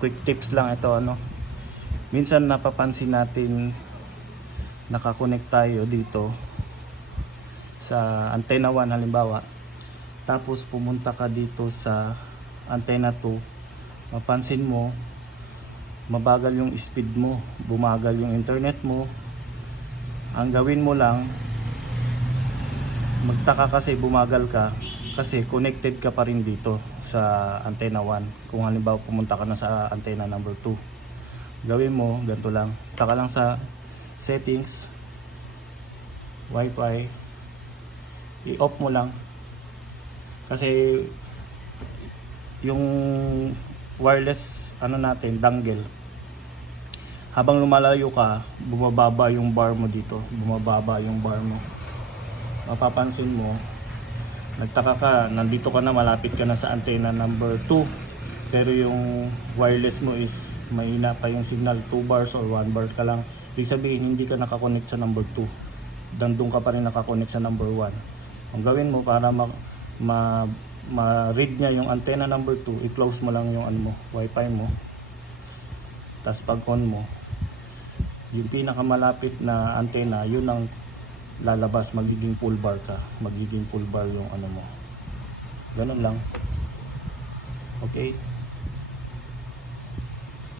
quick tips lang ito. Minsan napapansin natin nakakonect tayo dito sa antenna 1 halimbawa, tapos pumunta ka dito sa antenna 2, mapansin mo mabagal yung speed mo, bumagal yung internet mo. Ang gawin mo lang, magtaka kasi bumagal ka kasi connected ka pa rin dito sa antenna 1. Kung halimbawa pumunta ka na sa antenna number 2, gawin mo ganito lang, taka lang sa settings, wifi, i-off mo lang kasi yung wireless natin, dangle, habang lumalayo ka, bumababa yung bar mo dito, bumababa yung bar mo. Mapapansin mo, nagtaka ka, nandito ka na, malapit ka na sa antenna number 2, pero yung wireless mo is mahina pa yung signal, 2 bars or 1 bar ka lang. Ibig sabihin hindi ka nakakonect sa number 2, dandong ka pa rin nakakonect sa number 1. Ang gawin mo para ma-read niya yung antenna number 2, i-close mo lang yung wifi mo, tapos pag on mo, yung pinakamalapit na antenna, yun ang lalabas, magiging full bar ka, magiging full bar yung mo. Ganun lang. Okay.